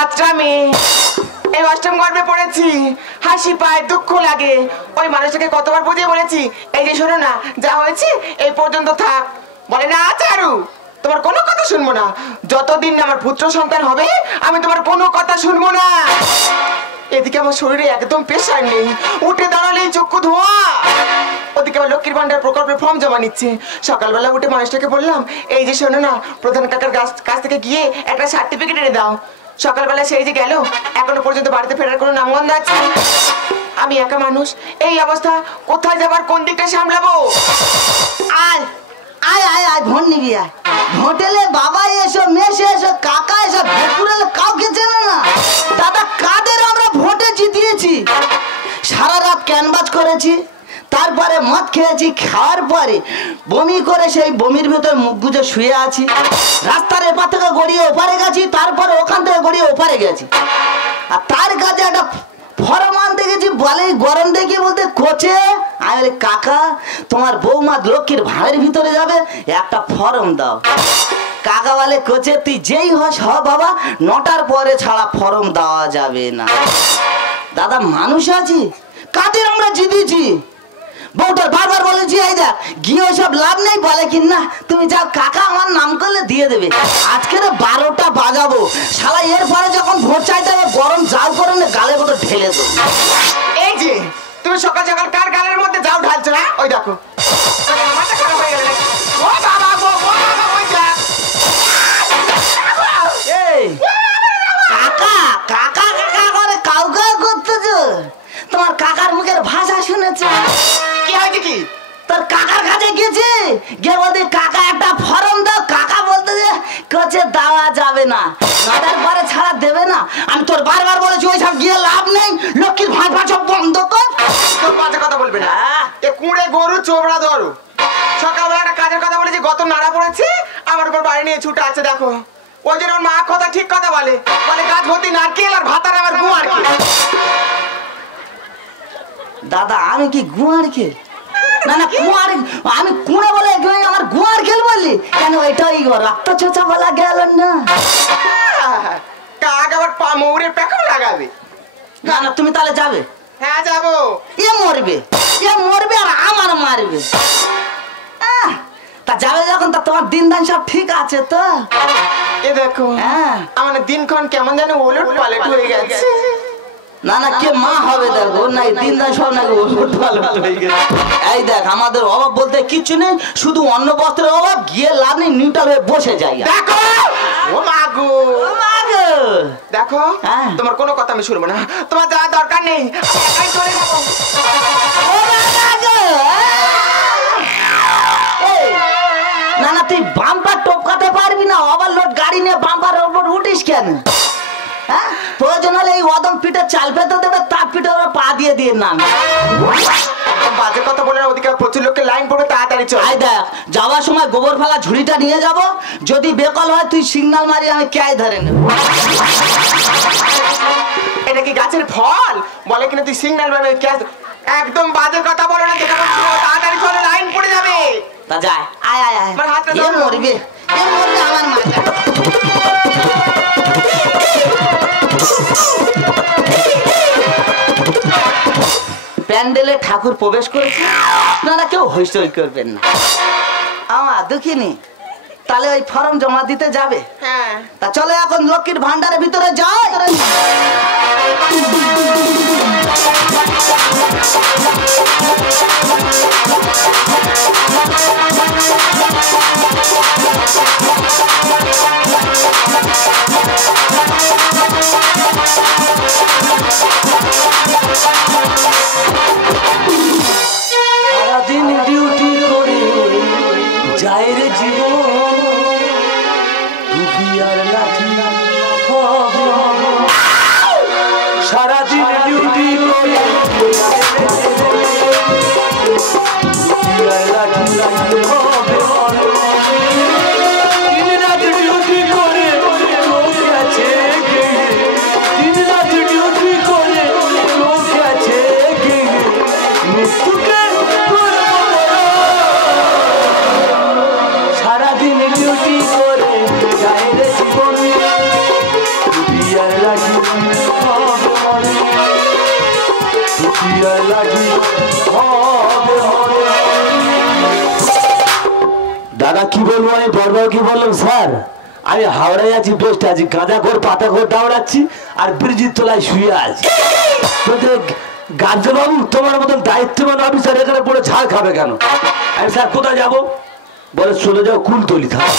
সাতটা মেয়ে, এই অষ্টম গর্ভে পড়েছি, হাসি পায়, দুঃখ লাগে। ওই মানুষটাকে কতবার বুঝিয়ে বলেছি, এই যে শোনো না, যা হয়েছে এই পর্যন্ত থাক। বলে না চারু, তোমার কোনো কথা শুনবো না, যতদিন না আমার পুত্র সন্তান হবে আমি তোমার কোনো কথা শুনবো না। এদিকে আমার শরীরে একদম প্রেশার নেই, উঠে দাঁড়ালেই চক্ষু ধোয়া। ওদিকে আমার লক্ষ্মীর ভান্ডার প্রকল্পের ফর্ম জমা নিচ্ছে। সকালবেলা উঠে মানুষটাকে বললাম, এই যে শোনো না, প্রধান কাকার কাছ থেকে গিয়ে একটা সার্টিফিকেট এনে দাও। সকালবেলা সেই যে গেল, এখনো পর্যন্ত বাড়িতে ফেরার কোনো নামগন্ধ আছে? আমি একা মানুষ, এই অবস্থা, কোথায় যাবার, কোন দিকটা সামলাবো? আয় আয় আয় আয় ভোট নিবি, আয় হোটেলে বাবা এসো, মেসে এসো, কাকা এসো, ভেপুরে কাউকে চেনে না। দাদা কাদের আমরা ভোটে জিতিয়েছি, সারা রাত ক্যানভাস করেছি, তারপরে মদ খেয়েছি, খাওয়ার পরে বমি করে সেই বমির ভেতর মুখ গুজে শুয়ে আছি। রাস্তার এপার থেকে গড়িয়ে ওপারে গেছি, তারপরে ওখান থেকে গড়িয়ে ওপারে গেছি। আর তার কাছে একটা ফরম আনতে গেছি, বলে গরম দেখি বলতে কোচে। আমি বলি কাকা তোমার বৌমা লক্ষ্মীর ভাঁড়ের ভিতরে যাবে, একটা ফরম দাও। কাকা বলে কোচে তুই যেই হস হ বাবা, 9টার পরে ছাড়া ফরম দেওয়া যাবে না। দাদা মানুষ আছি, কাদের আমরা জিতেছি। বউটার বারবার বলেছি এই দেখ গিয়ে সব লাভ নেই, বলে কি না তুমি যাও কাকা আমার নাম করলে দিয়ে দেবে। আজকে 12টা বাজাবো, শালা এরপরে যখন ভোট চাইতে হবে গরম জাল করে গালের মতো ঢেলে দেবো। এই যে তুমি সকাল সকাল কার গালের মধ্যে যাও ঢালছো না? ওই দেখো মাথা খারাপ হয়ে গেল। ও বাবা গো, ও বাবা, ওই দেখ। এই কাকা কাকা কাকা করে কাউকে করতেছো, তোমার কাকার মুখের ভাষা শুনেছে। কি হয়েছে কি? তোর কাকার কাছে গেছে, গিয়ে বলতে কাকা একটা ফর্ম দাও। কাকা বলতে যে কোচে দেওয়া যাবে না, 9টার পরে ছাড়া দেবে না। আমি তোর বারবার বলেছি ওই সব গিয়ে লাভ নেই, লক্ষ্মীর ভাঁড় ভাঁড় সব বন্ধ কর। তোর বাজে কথা বলবে না, এ কুঁড়ে গরু চোবড়া ধরো। সকালবেলা একটা কাজের কথা বলেছি, গত নাড়া পড়েছে, আমার উপর বাড়ি নিয়ে ছুটে আছে। দেখো ওই জন্য ওর মা কথা ঠিক কথা বলে, বলে গাছ ভর্তি নারকেল আর ভাতার আমার গুয়ার কি। দাদা আমি কি গুয়ার খেল? না না কুয়ার, আমি কুঁড়ে বলে আমার গুয়ার খেল বললি কেন? ওইটাই রক্ত চোচা বলা গেল না। কাক আবার পা মৌরে পেকাও লাগাবে। না না তুমি তাহলে যাবে? হ্যাঁ যাবো। এ মরবে, এ মরবে আর আমার মারবে। তা যাবে যখন, তা তোমার দিন দান সব ঠিক আছে তো? এ দেখো আমার দিনক্ষণ কেমন যেন ওলট পালট হয়ে গেছে। না না কে মা হবে দেখো, না দিন দান সব নাকি ওলট পালট হয়ে গেছে। এই দেখ আমাদের অভাব বলতে কিচ্ছু নেই, শুধু অন্ন বস্ত্রের অভাব, গিয়ে লাভ নেই, নিউট্রাল হয়ে বসে যাই। দেখো ও মা গো, ও মা গো, দেখো তোমার কোনো কথা আমি শুনবো না, তোমার যাওয়ার দরকার নেই, আমি চলে যাবো। ও মা গো, না না তুই বাম্পার টপকাতে পারবি না, ওভারলোড গাড়ি নিয়ে বাম্পারের উপর উঠিস কেন? হ্যাঁ প্রয়োজন হলে এই অদম পিঠে চাল পেতে দেবে, তার পিঠে পা দিয়ে দিয়ে নাম। বাজে কথা বলে না, ওদিকে প্রচুর লোককে লাইন পড়ে তাড়াতাড়ি চল। আই দেখ যাওয়ার সময় গোবর ফেলা ঝুড়িটা নিয়ে যাব, যদি বেকল হয় তুই সিগন্যাল মারি, আমি ক্যায় ধরে নেব। এটা কি গাছের ফল? বলে কিনা তুই সিগন্যাল মারবে, একদম বাজে কথা বলে না, তাড়াতাড়ি চলে, লাইন পড়ে যাবে। তা যায় আয় আয় আয়, এ মরবে, এ মরবে আমার মা। প্যান্ডেলে ঠাকুর প্রবেশ করেছে, আপনারা কেউ হইচই করবেন না। আমার দুঃখিনী তাহলে ওই ফর্ম জমা দিতে যাবে। হ্যাঁ তা চলো এখন লক্ষ্মীর ভান্ডারের ভিতরে যাই। সারাদিন ডিউটি করে যায় রে জীবন, টুপি আর লাঠি, সারাদিন ডিউটি করে টুপি আর লাঠি, দিন রাত ডিউটি করে লোক আছে, দিন রাত ডিউটি করে লোক আছে, মৃত্যুকে সারাদিন ডিউটি করে যায় রে জীবন, টুপি আর লাঠি। কাঠি হবে হবে। দাদা কি বলবো, আমি বড়বাবু কি বললাম স্যার, আমি হাওড়ায় আছি, বেস্ট আছি, গাঁদা ঘর পাতা ঘর দাওড়াচ্ছি আর ব্রিজের তলায় শুয়ে আছি। গার্জে বাবু তোমার মতন দায়িত্ববান অফিসার এখানে পড়ে ঝাড় খাবে কেন? আমি স্যার কোথায় যাবো? বলে চলে যাও কুলতলি থাক।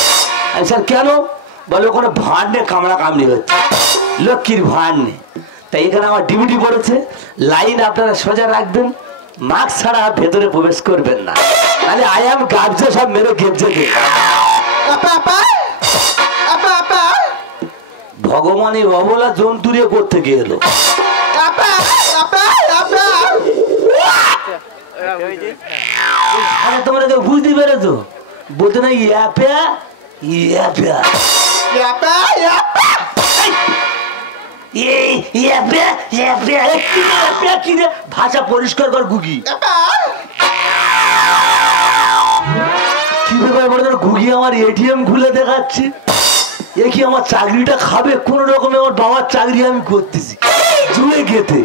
আমি স্যার কেন? বলে ওখানে ভাঁড় নিয়ে কামড়া কামড়ি হচ্ছে, লক্ষ্মীর ভাঁড় নিয়ে। তাই এখানে আমার ডিউটি পড়েছে, লাইন আপনারা সোজা রাখবেন, মাস্ক ছাড়া ভেতরে প্রবেশ করবেন না, তাহলে আই এম গার্জে সব মেরে গেছে দে। ভগবানের অবলা জন্তুরে করতে গেলো। তোমরা কেউ বুঝতে পেরেছো? বলতে না ইয়াপা ইয়াপা ভাষা পরিষ্কার কর গুগি। কি ব্যাপার বলে গুগি আমার এটিএম খুলে দেখাচ্ছে, এ কি আমার চাকরিটা খাবে? কোন রকমে আমার বাবার চাকরি আমি করতেছি জুড়ে গেতে।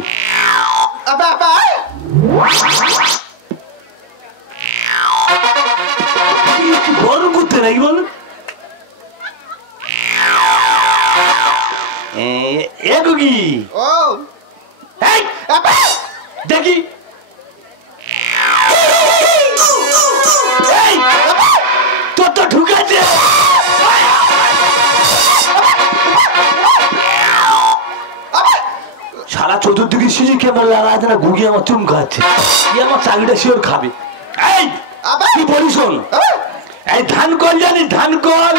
গরম করতে নাই বল দেখি তোর তো ঢুকেছে। সারা চতুর্দিকে সিঁড়ি ক্যামেরা লাগাতে না, ঘুগি আমার চুম খাচ্ছে, আমার চাকরিটা শিওর খাবে। এই কি বলি শোন, এই ধান কল জানি ধান কল,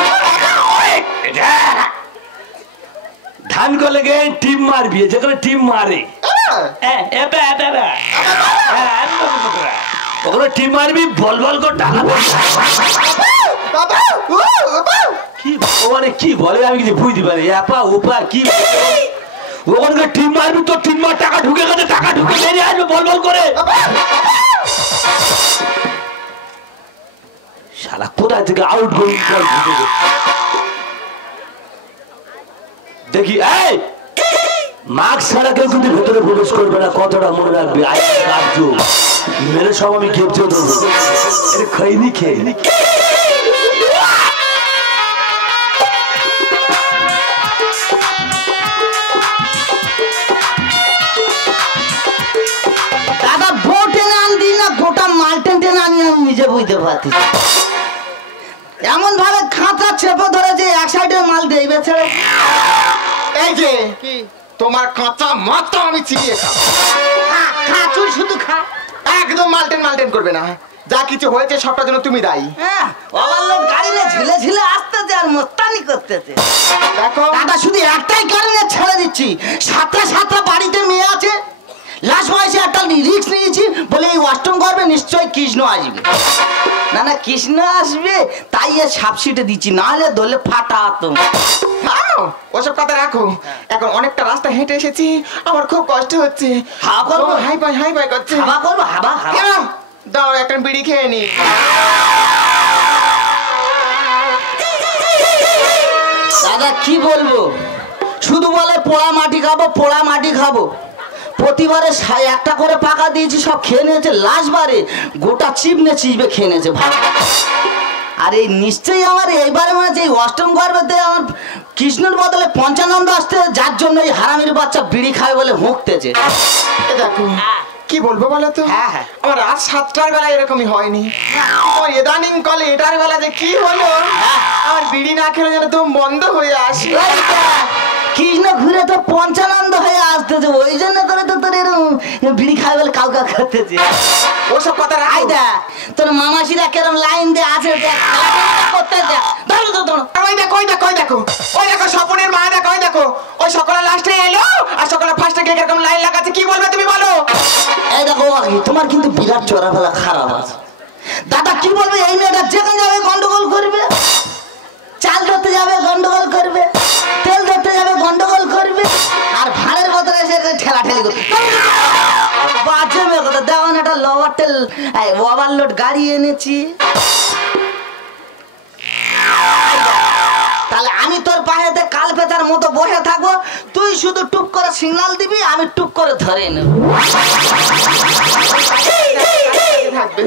ধান কলে গে টিম মারবি, যেখানে টিম মারে ওখানে টিম মারবি, বল বল করে টাকা। কি ওখানে কি বলে আমি কিছু বুঝতে পারি, এপা উপা কি ওখানে টিম মারবি, তো 3 মাস টাকা ঢুকে গেছে, টাকা ঢুকে বেরিয়ে আসবে বল বল করে। শালা কোথায় থেকে আউট গোয়িং কল ঢুকে দেখি। এই মাস্ক ছাড়া কেউ কিন্তু ভেতরে প্রবেশ করবে না, কতটা মনে রাখবে। আই কাজ মেরে সব আমি খেপছে দেবো, এটা খাইনি খেয়ে। দাদা ভোট এনে আনবি না গোটা মালটেন টেনে আনি, আমি নিজে বুঝতে পারছি। এমন ভাবে খাঁচা চেপে ধরেছে, এক সাইডে মাল দেবে ছেড়ে। এই যে কি তোমার কাঁচা মাথা আমি চিবিয়ে খাবো। খা তুই শুধু খা, একদম মালটেন মালটেন করবে না, যা কিছু হয়েছে সবটার জন্য তুমি দায়ী। হ্যাঁ বাবার লোক গাড়ি নিয়ে ঝিলে ঝিলে আসতেছে আর মোস্তানি করতেছে। দেখো দাদা শুধু একটাই কারণে ছেড়ে দিচ্ছি, সাতটা সাতটা বাড়িতে মেয়ে আছে, লাস্ট বয়সে একটা রিক্স নিয়েছি বলে এই অষ্টম গর্ভে নিশ্চয়ই কৃষ্ণ আসবে। না না কৃষ্ণ আসবে তাই এ সাবসিডে দিচ্ছি, না হলে ধরলে ফাটা তো। ওসব কথা রাখো, এখন অনেকটা রাস্তা হেঁটে এসেছি, আমার খুব কষ্ট হচ্ছে। হাওয়া করবো? হাই পাই করছে। হাবা করবো হাবা হাবা। কেন? দাও একটা বিড়ি খেয়ে নি। দাদা কি বলবো, শুধু বলে পোড়া মাটি খাবো পোড়া মাটি খাবো, প্রতিবারে একটা করে পাকা দিয়েছি, সব খেয়ে নিয়েছে, লাস্ট বারে গোটা চিপনে চিপে খেয়ে নিয়েছে ভাত। আর এই নিশ্চয়ই আমার এইবারে মনে হচ্ছে এই অষ্টম গর্ভেতে আমার কৃষ্ণের বদলে পঞ্চানন্দ আসতে, যার জন্য এই হারামির বাচ্চা বিড়ি খাবে বলে হুঁকতেছে। দেখো কি বলবো বলো তো, আমার রাত 7টার বেলা এরকমই হয়নি, ইদানিং কলে এটার বেলা যে কি হলো, আমার বিড়ি না খেলে যেন তো বন্ধ হয়ে আসে। কৃষ্ণ ঘুরে তো পঞ্চানন্দ হয়ে আসতেছে, ওই জন্য করে তো তোর এরকম বিড়ি খাবে বলে কাউকা করতেছে। ওসব কথা আই দেখ তোর মামাসিরা কেরম লাইন দিয়ে আছে, করতেছে। ওই দেখো স্বপনের মা, দেখো ওই দেখো, ওই সকালে লাস্টে এলো আর সকালে ফার্স্টে গিয়ে এরকম লাইন লাগাচ্ছে, কি বলবে তুমি বলো? এই দেখো তোমার কিন্তু বিরাট চড়া ফেলা খারাপ আছে। দাদা কি বলবে, এই মেয়েটা যেখানে যাবে গন্ডগোল করবে, চাল ধরতে যাবে গন্ডগোল করবে, তেল ধরতে যাবে গন্ডগোল করবে, আর ভাড়ের বদলে এসে ঠেলাঠেলি করবে। বাজে মেয়ে কথা, দেখুন একটা লোভার তেল ওভারলোড গাড়ি এনেছি। তাহলে আমি তোর পাশেতে কাল পেতার মতো বসে থাকবো, তুই শুধু টুক করে সিগন্যাল দিবি, আমি টুক করে ধরে নেব। থাকবে।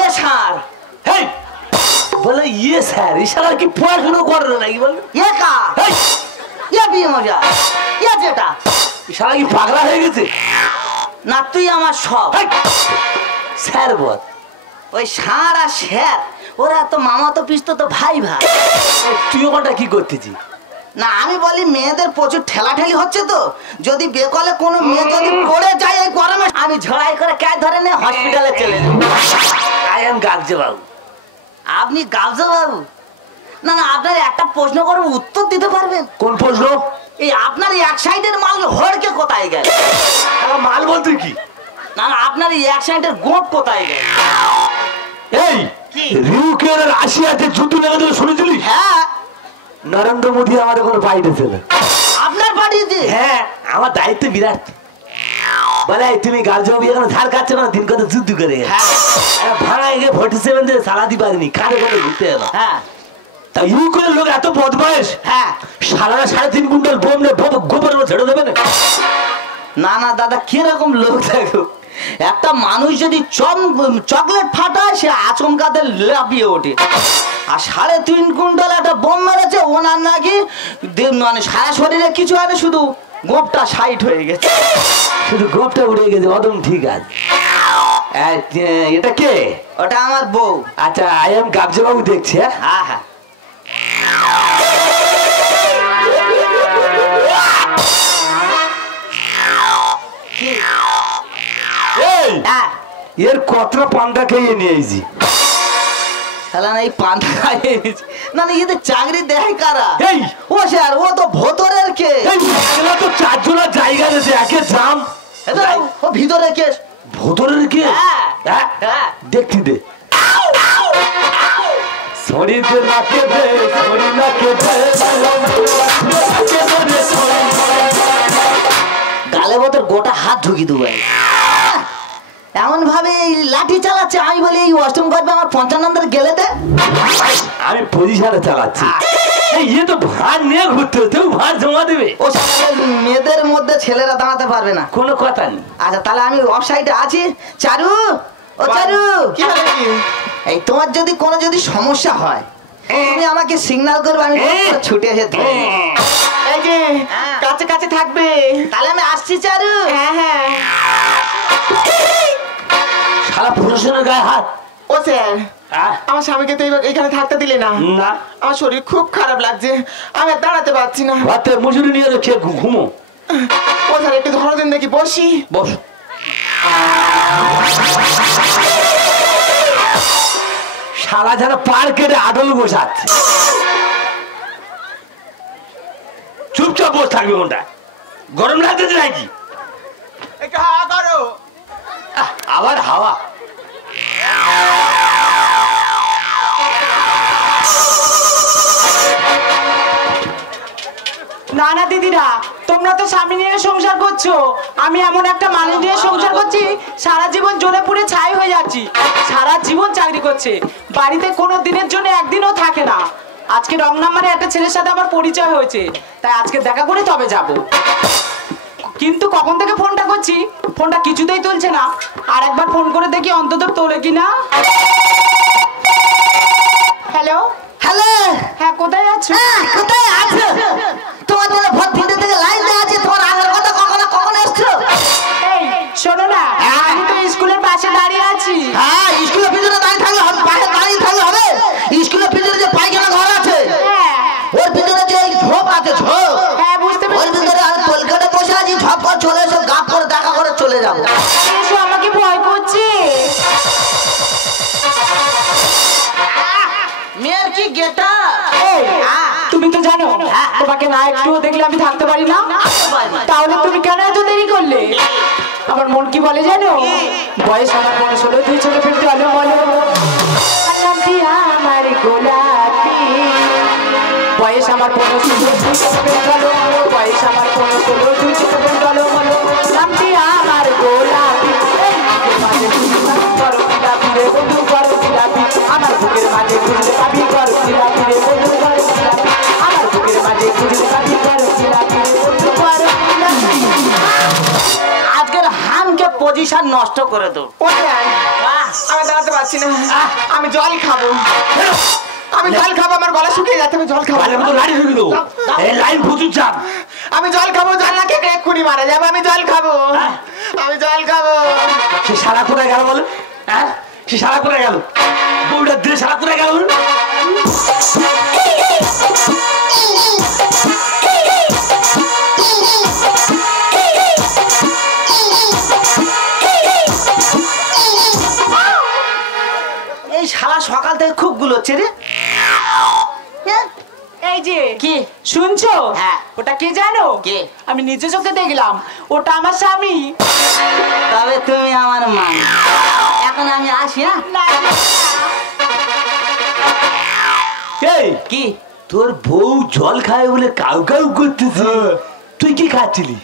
এ স্যার, হেই বলে ইয়ে স্যার ইশারা কি পড়াশুনো করে না নাকি বল? এ কা, হেই এ বিয়ে মজা, এ যেটা ইশারা কি পাগলা হয়ে গেছে? না তুই আমার সব। হেই, স্যার বল। ওই সার আর স্যার ওরা তো মামা তো পিস তো ভাই ভাই। তুই ওখানটা কি করতেছি? না আমি বলি মেয়েদের প্রচুর ঠেলাঠেলি হচ্ছে তো, যদি বেকলে কোনো মেয়ে যদি পড়ে যায় এই গরমে, আমি ঝড়াই করে ক্যাচ ধরে নিয়ে হসপিটালে চলে যাব। আই এম গাগজে বাবু। আপনি গাবজা বাবু? না না, আপনার একটা প্রশ্ন করে উত্তর দিতে পারবেন? কোন প্রশ্ন? এই আপনার এক সাইডের মাল হড়কে কোথায় গেল? আমার মাল বলতে কি? না না, আপনার এক সাইডের গোপ কোথায় গেল? এই কি? ইউক্রেন আর রাশিয়াতে যুদ্ধ লেগেছিল শুনেছিলি? হ্যাঁ, নরেন্দ্র মোদী আমার ওখানে পাঠিয়েছিল। আপনার পাঠিয়েছে? হ্যাঁ, আমার দায়িত্ব বিরাট। বলে এই তুমি গাল জমি এখন ধার কাটছো না, দিন কত যুদ্ধ করে হ্যাঁ ভাঙায় গিয়ে 47 দিয়ে সালাদি পারিনি, কারে করে ঘুরতে এলো। হ্যাঁ তা ইউক্রেন লোক এত বদমাইশ, হ্যাঁ। সালারা 3.5 কুইন্টাল বোম নিয়ে গোবরের উপর ছেড়ে দেবে না। না না দাদা, কিরকম লোক দেখো, একটা মানুষ যদি চকলেট ফাটায় সে আচমকাতে লাফিয়ে ওঠে, আর 3.5 কুইন্টাল একটা বোম মেরেছে ওনার নাকি মানে সারা শরীরে কিছু আরে শুধু গোপটা সাইড হয়ে গেছে। শুধু গোপটা উড়ে গেছে, অদম ঠিক আছে। এটা কে? ওটা আমার বউ। আচ্ছা, আই এম গাবজে বাবু দেখছি। হ্যাঁ হ্যাঁ। এই হ্যাঁ, এর কতটা পান্তা খেয়ে নিয়েছি। শালা না এই পান্তা খাইয়ে এনেছে। না না, এদের চাকরি দেয় কারা? এই ও স্যার, ও তো ভোতরের কে। এই এগুলা তো 4 জনের জায়গা রয়েছে, একে জাম ও ভিতরে কে? ভোতরের কে? হ্যাঁ হ্যাঁ হ্যাঁ। দেখতে দে। শরীরে নাকে দে, শরীর নাকে দে, গালে বোতর গোটা হাত ঢুকি দেবো। এমন ভাবে এই লাঠি চালাচ্ছে, আমি বলি এই অষ্টম করবে আমার 55 গেলে দে। আমি পজিশনে চালাচ্ছি। এই এ তো ভার নিয়ে ঘুরতে হতো, ভার জমা দেবে। ও সামনে মেয়েদের মধ্যে ছেলেরা দাঁড়াতে পারবে না। কোনো কথা নেই। আচ্ছা তাহলে আমি অফ সাইডে আছি। চারু, ও চারু, কি হলো কি? এই তোমার যদি কোনো যদি সমস্যা হয় তুমি আমাকে সিগন্যাল করবে, আমি ছুটে এসে ধরে নেব। এই যে কাছে কাছে থাকবে। তাহলে আমি আসছি চারু। হ্যাঁ হ্যাঁ। শালা প্রশাসনের গায়ে হাত। ও স্যার, আহ, আমার স্বামীকে তো এখানে থাকতে দিলে না। না আমার শরীর খুব খারাপ লাগছে, আমি আর দাঁড়াতে পারছি না। রাতে মজুরি নিয়ে খেয়ে ঘুমো। ও স্যার, একটু ধরো দিন দেখি, বসি। বস। শালা যেন পার কেটে আডল বসাচ্ছে। চুপচাপ বস থাকবে কোনটা? গরম লাগতেছে নাকি? একটু হাওয়া করো। আবার হাওয়া। না না দিদিরা, তোমরা তো স্বামী নিয়ে সংসার করছো, আমি এমন একটা মানুষ নিয়ে সংসার করছি সারা জীবন জ্বলে পুড়ে ছাই হয়ে যাচ্ছি। সারা জীবন চাকরি করছে, বাড়িতে কোনো দিনের জন্য একদিনও থাকে না। আজকে রং নাম্বারে একটা ছেলের সাথে আমার পরিচয় হয়েছে, তাই আজকে দেখা করে তবে যাব। কিন্তু কখন থেকে ফোনটা করছি, ফোনটা কিছুতেই তুলছে না। আর একবার ফোন করে দেখি অন্তত তোলে কিনা। হ্যালো হ্যালো, হ্যাঁ, কোথায় আছো? কোথায় আছো? তোমার জন্য ভোট দিতে থেকে লাইন দিয়ে আছে। তোমার আগের কথা কখন এসছো? এই শোনো না, আমি তো স্কুলের পাশে দাঁড়িয়ে আছি। হ্যাঁ, স্কুলের পিছনে দাঁড়িয়ে থাকলে হবে, পাশে দাঁড়িয়ে থাকলে হবে? স্কুলের পিছনে যে পায়খানা ঘর আছে হ্যাঁ ওর পিছনে যে ঝোপ আছে, ঝোপ, হ্যাঁ, বুঝতে ওর পেরেছি। ভিতরে আমি কলকাতা বসে আছি। ঝপ করে চলে এসো, গাপ করে দেখা করে চলে যাবো। এসো, আমাকে ভয় করছে। মেয়ের কি গেটা? এই, তুমি তো জানো তোমাকে না একটুও দেখলে আমি থাকতে পারি না। তাহলে তুমি কেন এত দেরি করলে? আমার মন কি বলে জানো? বয়স আমার 16, তুই ছোট ফেলতে হলো বলো। আর নামটি আমার গোলাপি। বয়স আমার 15, তুই ছোট ফেলতে হলো। বয়স আমার 16, তুই ছোট ফেলতে হলো বলো। নামটি আমার সংসার নষ্ট করে দেবো। ওঠেন, আমি দাঁড়াতে পারছি না, আমি জল খাবো, আমি জল খাবো, আমার গলা শুকিয়ে যাচ্ছে, আমি জল খাবো, বালের মতো লাড়ি ঢুকে দেবো। এই লাইন প্রচুর চাপ। আমি জল খাবো, জল না খেয়ে এক্ষুনি মারা যাবো, আমি জল খাবো, আমি জল খাবো। সে সারা কোথায় গেল বলে? হ্যাঁ, সে সারা কোথায় গেল? বউটা দিয়ে সারা কোথায় গেল? এই শালা সকাল থেকে খুব গুলোচ্ছে রে। এই যে কি শুনছো? হ্যাঁ। ওটা কে জানো? কে? আমি নিজে চোখে দেখলাম, ওটা আমার স্বামী। তবে তুমি আমার মা। এখন আমি আসি। হ্যাঁ এই কি তোর বউ জল খায় বলে কাউ কাউ করতেছে, তুই কি খাচ্ছিলি?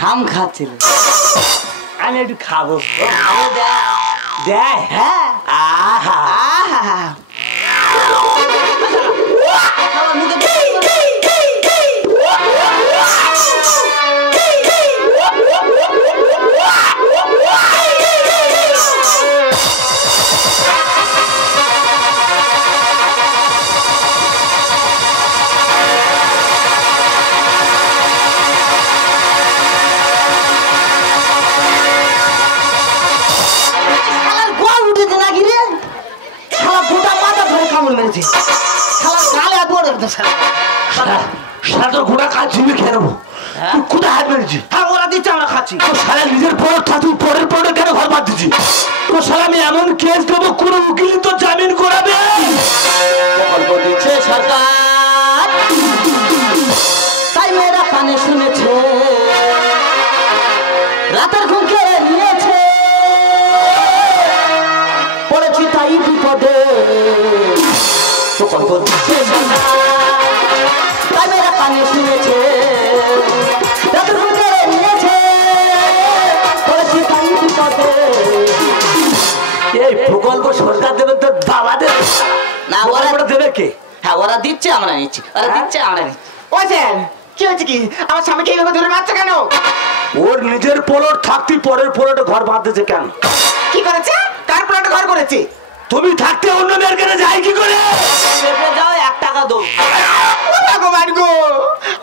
হাম খাচ্ছিল। আমি একটু খাবো। আরে দেখ। দেখ। হ্যাঁ আহা, আহা শালা মুখে শালার গোয়া উঠেছে নাকি রে? শালা গোটা মাথা ধরে কামড় মেরেছে। শালা গালে হাত পড়ে তো শালা। সারা তোর গোটা কাজ ঝিমে খেয়ে নেবো। তুই কোথায় হাত মেরেছি? হ্যাঁ ওরা দিচ্ছে আমরা খাচ্ছি। তোর সারা নিজের পর তুই পরের পরে কেন ঘর বাদ দিচ্ছি? তোর সারা আমি এমন কেস দেবো কোনো উকিল তো জামিন করাবে। প্রকল্প দিচ্ছে সরকার, তাই মেয়েরা কানে শুনেছে, রাতের ঘুম কেড়ে নিয়েছে, পড়েছি তাই বিপদে। প্রকল্প দিচ্ছে সরকার, তাই মেয়েরা কানে শুনেছে, রাতের ঘুম কেড়ে নিয়েছে, পড়েছি তাই বিপদে। এই প্রকল্প সরকার দেবে তোর বাবা দেবে না ওরা প্রকল্পটা দেবে কে? হ্যাঁ ওরা দিচ্ছে আমরা নিচ্ছি, ওরা দিচ্ছে আমরা নিচ্ছি। ওঠেন, কি হয়েছে কি? আমার স্বামীকে এইভাবে ধরে মারছে কেন? ওর নিজের পলট থাকতে পরের পলটে ঘর বাঁধতেছে কেন? কি করেছে? কার প্লটে ঘর করেছে? তুমি থাকতে অন্য মেয়ের কাছে যাই কি করে? চেপে যাও 1 টাকা দাও। ও ভগবান গো,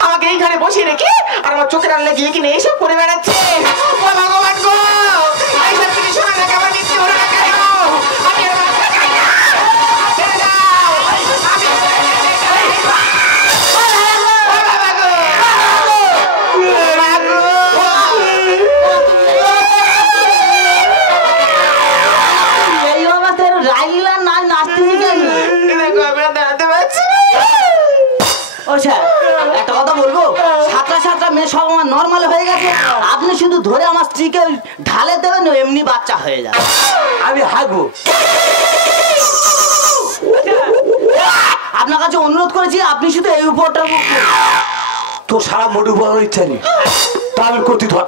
আমাকে এইখানে বসিয়ে রেখে আর আমার চোখের আড়ালে গিয়ে কিনে এইসব করে বেড়াচ্ছে। ও ভগবান গো, এইসব কিছু শোনা না, কেমন নিচ্ছে ওরা না কেন? আমি আর বাঁচতে চাই না। ছেড়ে দাও। আমি ছেড়ে যেতে চাই না। ও বাবা গো, বাবা গো। এই অবস্থায় রাইলা না নাচতেছি কেন? দেখো, আমি আর দাঁড়াতে পারছি না। ও স্যার একটা কথা বলবো, সাতটা মেয়ে সব আমার নর্মাল হয়ে গেছে, আপনি শুধু ধরে আমার স্ত্রীকে ঢালে দেবেন, এমনি বাচ্চা হয়ে যাবে। আমি হাগবো। আপনার কাছে অনুরোধ করেছি, আপনি শুধু এই উপরটা মুখ করুন। তোর সারা মোটু বড় ইচ্ছা নেই, তা আমি করতে ধর।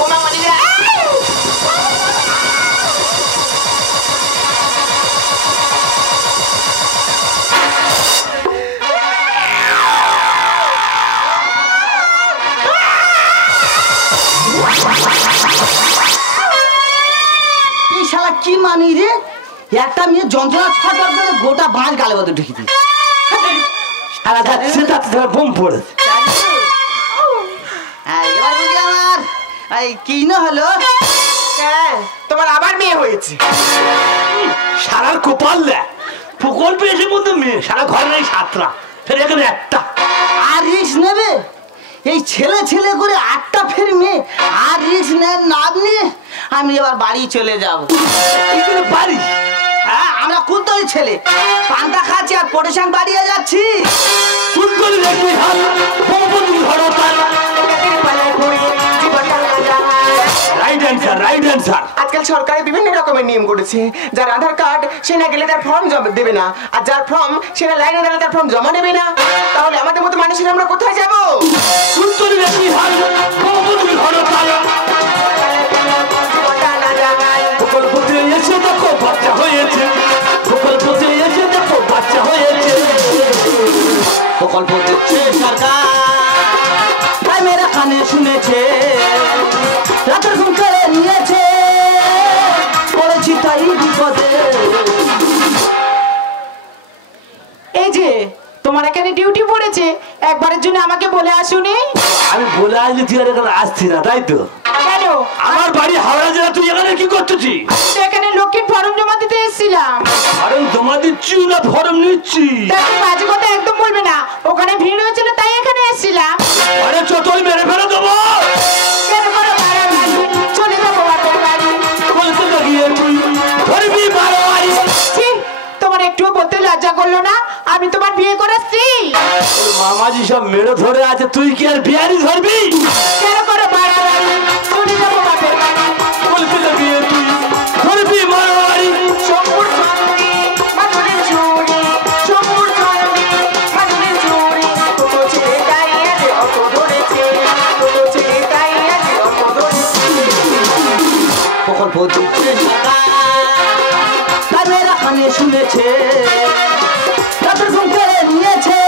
ও মা মানি রে। এই শালা কি মানি রে? একটা মেয়ে যন্ত্রণা ছটফট করে গোটা বাঁশ গালে মতো ঢুকি দিই। সারা যাচ্ছে তাতে ধর বোম পড়েছে। হ্যাঁ এবার বুঝি আমার এই কি না হলো? হ্যাঁ, তোমার আবার মেয়ে হয়েছে। সারার কপাল দেখ, প্রকল্প এসে বলতো মেয়ে, সারা ঘরে নেই 7টা, ফের এখানে একটা। আর রিস্ক নেবে? এই ছেলে ছেলে করে 8টা ফের মেয়ে, আর রিস্ক নেন না আপনি। আমি এবার বাড়ি চলে যাব। কি করে পারি? হ্যাঁ আমরা কুলতলি ছেলে, পান্তা খাচ্ছি আর পরেশান বাড়িয়ে যাচ্ছি। কুলতলি দেখবি হাল, বৌবন্ধু ধরো তাল। Right answer, right answer. আজকাল সরকারে বিভিন্ন রকমের নিয়ম করেছে। যার আধার কার্ড সে না গেলে তার ফর্ম জমা দেবে না, আর যার ফর্ম সে না লাইনে দাঁড়ালে তার ফর্ম জমা নেবে না। তাহলে আমাদের মতো মানুষের আমরা কোথায় যাব? কুলতলি দেখবি হাল, বৌবন্ধু ধরো তাল। প্রকল্পতে এসে দেখো বাচ্চা হয়েছে, প্রকল্পতে এসে দেখো বাচ্চা হয়েছে। প্রকল্প দিচ্ছে সরকার, তাই মেয়েরা কানে শুনেছে, রাতের ঘুম কেড়ে নিয়েছে, একবারের জন্য আমাকে বলে আসুনি? আমি বলে আসলি তুই আর এখানে আসছি না, তাই তো? কেন? আমার বাড়ি হাওড়া জেলা, তুই এখানে কি করতেছিস? আমি তো এখানে লক্ষ্মীর ফর্ম জমা দিতে এসেছিলাম। ফর্ম জমা দিচ্ছি না ফর্ম নিচ্ছি? তুমি বাজে কথা একদম বলবে না, ওখানে ভিড় হয়েছিল তাই এখানে এসেছিলাম। আরে চোটল মেরে ফেলে দেবো। কেন করো বাড়াবাড়ি? চলে যাবো বাপের বাড়ি। বলতে লাগিয়ে তুই ধরবি বাড়াবাড়ি। ছি, তোমার একটুও বলতে লজ্জা করলো না? আমি তোমার বিয়ে করে স্ত্রী। তোর মামাজি সব মেরে ধরে আছে, তুই কি আর বিয়ারি ধরবি? কেন করো বাড়াবাড়ি? চলে যাবো বাপের বাড়ি। বলতে লাগিয়ে তুই ধরবি বাড়াবাড়ি। শম্ভুর চন্ডী মাধুরীর চুড়ি, শম্ভুর চন্ডী মাধুরীর চুড়ি, তোতো ছেলেটাই আজ অত ধরেছে, তোতো ছেলেটাই আজ অত ধরেছে। প্রকল্প দিচ্ছে তাদের কানে শুনেছে, তাদের ঘুম কেড়ে নিয়েছে,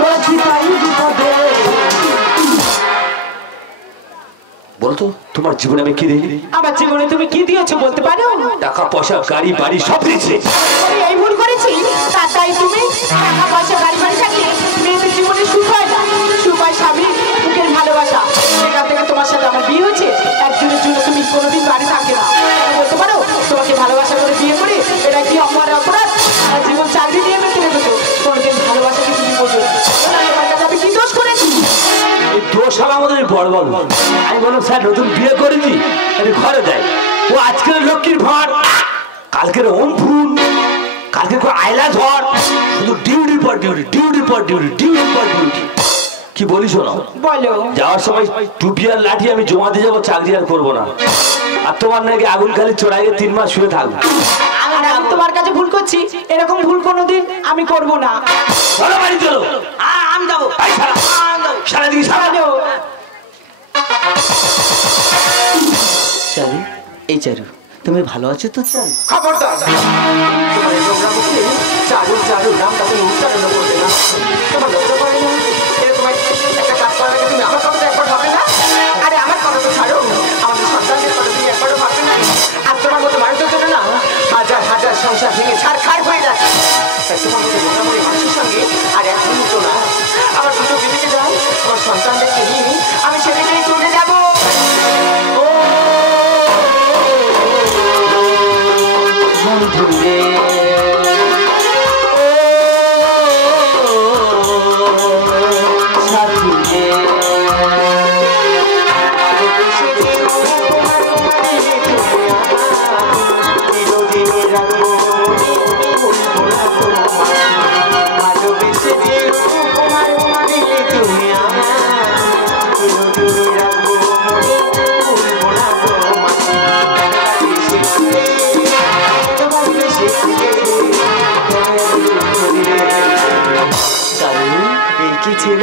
বলেছি তাই দিতে। বলতো তোমার জীবনে আমি কি দেখি? আমার জীবনে তুমি কি দিয়েছো বলতে পারো? টাকা পয়সা গাড়ি বাড়ি সব দিয়েছে। আমি এই ভুল করেছি, তাই তুমি টাকা পয়সা গাড়ি বাড়ি থাকলে মেয়েদের জীবনে সুখ হয় না, সুখ হয় স্বামী মুখের ভালোবাসা। সেখান থেকে তোমার সাথে আমার বিয়ে হয়েছে, একজনের জন্য তুমি কোনোদিন বাড়ি থাকবে না। বলতে পারো তোমাকে ভালোবাসা করে বিয়ে করে এটা কি আমার অপরাধ? আর জীবন চাকরি নিয়ে বেঁচে রেখেছো, কোনোদিন ভালোবাসাকে তুমি বোঝো। তোমার কাছে আমি কি দোষ করেছি? এই দোষ হবে আমাদের বড় বাবু। আমি বললাম স্যার নতুন বিয়ে করেছি, আমি ঘরে দেয়। ও আজকের লক্ষ্মীর ভাঁড়, কালকের ওম ফুল, কালকে আয়লা ঝড়, শুধু ডিউটির পর ডিউটি, ডিউটির পর ডিউটি, ডিউটির পর ডিউটি। কি বলি শোনো, বলো। যাওয়ার সময় টুপি আর লাঠি আমি জমা দিয়ে যাবো, চাকরি আর করবো না। আর তোমার নাকি আগুন খালি চড়াই গিয়ে 3 মাস শুয়ে থাকবো। আর আমি তোমার কাছে ভুল করছি, এরকম ভুল কোনোদিন আমি করব না। চলো বাড়ি চলো। আমি যাবো, এই সারা সারাদিকে সারা। চলো। চারু, এই চারু তুমি ভালো আছো তো? চারু খবরদার, তোমার এই নোংরা মুখে চারু চারু নামটা তুমি উচ্চারণ করবে না। তোমার লজ্জা করে না? এরকম একটা কাজ করার আগে তুমি আমার কথা তো একবার ভাবে না? আরে আমার কথা তো ছাড়ো, আমাদের সন্তানদের কথা তুমি একবারও ভাববে না? আর তোমার মতো মানুষের জন্য না হাজার হাজার সংসার ভেঙে ছাড়খাড় হয়ে যাচ্ছে। তাই তোমার মতো নোংরামুড়ি মানুষের সঙ্গে আর এক মুহূর্ত না, আমার দুটো বিবেকে যাও, তোমার সন্তানদেরকে নিয়ে আমি সেদিকেই চলে যাবো। বন্ধুরে সাথীরে এই কি ছিল